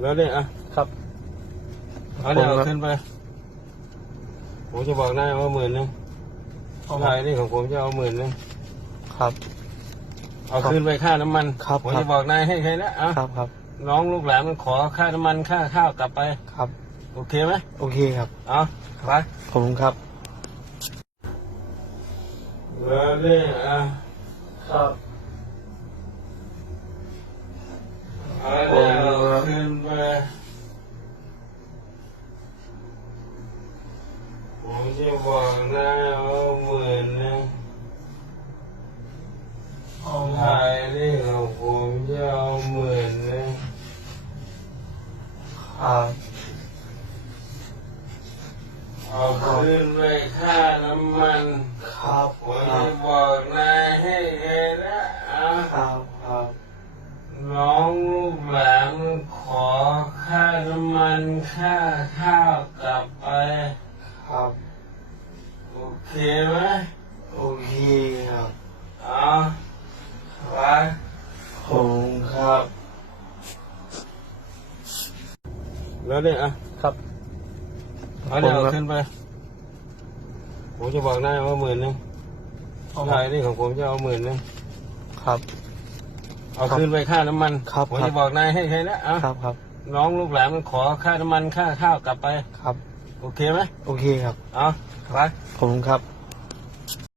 แล้วเนี่ยอะครับเอาเนี่ยผมครับเอาขึ้นไป ผมจะบอกนายว่าหมื่นหนึงนายนี่ของผมจะเอาหมื่นหนึงครับ เอาครับขึ้นไปค่าน้ำมันครับผมครัจะบบอกนายให้ใครนะอะครับครับน้องลูกหลานมันขอค่าน้ำมันค่าข้าวกลับไปครับ โอเคไหมโอเคครับเอาไปขอบคุณครับแล้วเนี่ยอะครับ ผมจะบอกนายว่าหมื่นหนึงไทยนี่ของผมจะเอาหมื่นหนึงครับเอาขึ้นไปค่าน้ำมันครับผมครัจะบบอกนายให้เองนะอะครับครับน้องลูกหลานขอค่าน้ำมันค่าข้าวกลับไป ครับโอเคไหมโอเคครับเอาไปขอบคุณครับ แล้วเนี่ยอะครับเอาเนี่ยผมเอาครับขึ้นไป ผมจะบอกนายว่าหมื่นหนึงไทยนี่ของผมจะเอาหมื่นหนึงครับ เอาขึ้นไปค่าน้ำมันครับผมครัจะบบอกนายให้ใครนะอะครับครับน้องลูกหลานมันขอค่าน้ำมันค่าข้าวกลับไป ครับ โอเคไหมโอเคครับ เอาไป ขอบคุณครับ